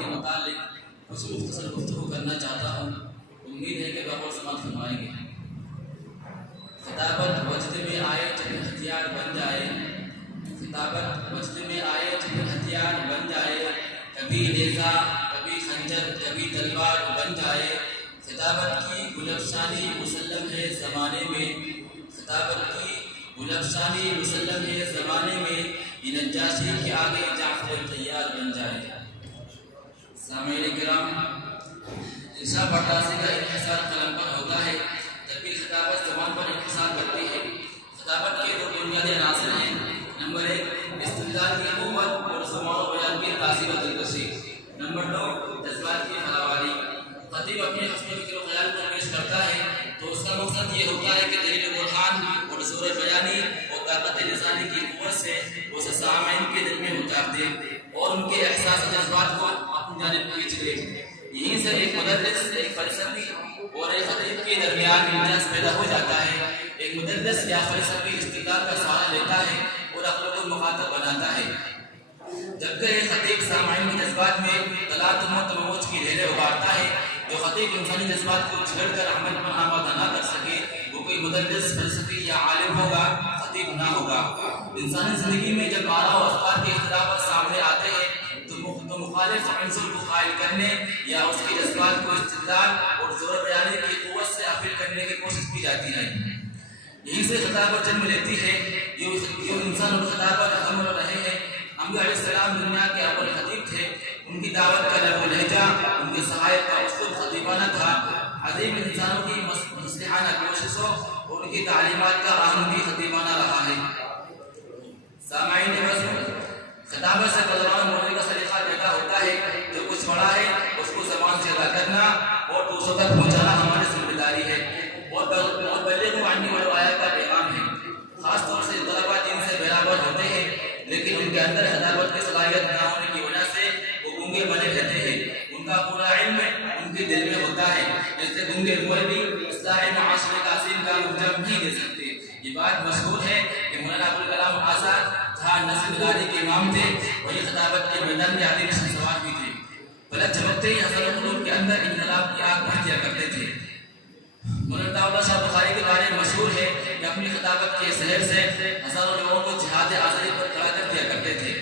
کے متعلق کچھ مختصر گفتگو کرنا چاہتا ہوں، امید ہے کہ بغور سماعت فرمائیں گے۔ خطابت وجد میں آئے جب ہتھیار بن جائے، خطابت وجد میں آئے جب ہتھیار بن جائے، کبھی نیزہ کبھی خنجر کبھی تلوار بن جائے، خطابت کی گلفشانی مسلم ہے زمانے میں، خطابت کی گلفشانی مسلم ہے زمانے میں، یہ نجاشی کے آگے جعفر تیار بن جائے۔ سامعین کرام، انشاء پردازی کا انحصار قلم پر ہوتا ہے، جبکہ خطابت زبان پر انحصار کرتی ہے۔ خطابت کے دو بنیادی عناصر ہیں، نمبر 1 استدلال کی قوت اور سماع و بیان کی تاثیر و دلکشی، نمبر 2 جذبات کی فراوانی۔ خطیب اپنے حسن فکر و خیال کو پیش کرتا ہے تو اس کا مقصد یہ ہوتا ہے کہ دلیل برہان اور زور بیانی اور طاقت لسانی کی قوت سے اسے سامعین کے دل میں اتار دے اور ان کے احساس و جذبات کو اپنی جانب کھینچ لے۔ یہیں سے ایک مدرس، ایک فلسفی اور ایک خطیب کے درمیان امتیاز پیدا ہو جاتا ہے۔ ایک مدرس یا فلسفی استدلال کا سہارا لیتا ہے اور عقل کو مخاطب بناتا ہے، جبکہ ایک خطیب سامعین کے جذبات میں تلاطم و تموج کی لہریں ابھارتا ہے۔ جو خطیب انسانی جذبات کو چھیڑ کر عمل پر آمادہ نہ کر سکے وہ کوئی مدرس، فلسفی یا عالم ہوگا، خطیب نہ ہوگا۔ انسانی زندگی میں جب آراء و افکار کے اختلافات سامنے آتے ہیں تو مخالف عنصر کو قائل کرنے یا اس کے جذبات کو استدلال اور زور بیانی کی قوت سے اپیل کرنے کی کوشش کی جاتی ہے۔ یہیں سے خطابت جنم لیتی ہے۔ جو انسان اور خطابت حمل رہے ہیں، انبیاء علیہ السلام دنیا کے اول خطیب تھے، ان کی دعوت کا لب و لہجہ، ان کے صحائف کا اسلوب خطیبانہ تھا۔ عظیم انسانوں کی مصلحانہ کوششوں اور ان کی تعلیمات کا آہنگ بھی خطیبانہ رہا ہے۔ سامعین وزن، خطابت سے بدران بولنے کا سلیقہ پیدا ہوتا ہے۔ جو کچھ پڑھا ہے اس کو زبان سے ادا کرنا اور دوسروں تک پہنچانا ہماری ذمہ داری ہے اور بلغوا عنی ولو آیہ کا پیغام ہے۔ خاص طور سے طلباء دین سے برابر ہوتے ہیں لیکن ان کے اندر خطابت کی صلاحیت نہ ہونے کی وجہ سے وہ گونگے بنے رہتے ہیں۔ ان کا پورا علم ان کے دل میں ہوتا ہے، جیسے گونگے ہوئے بھی اصلاح معاشرے کا عظیم کام انجام نہیں دے سکتے۔ یہ بات مشہور ہے کہ مولانا ابوالکلام آزاد جہاں نسل داری کے امام تھے وہی خطابت کے میدان میں عظیم سوار بھی تھے۔ فلک جھپکتے ہی حضرت قلوب کے اندر انقلاب کی آگ بجھ دیا کرتے تھے۔ مولانا اللہ شاہ بخاری کے بارے میں مشہور ہے کہ اپنی خطابت کے زہر سے ہزاروں لوگوں کو جہاد آزادی پر کھڑا کر دیا کرتے تھے۔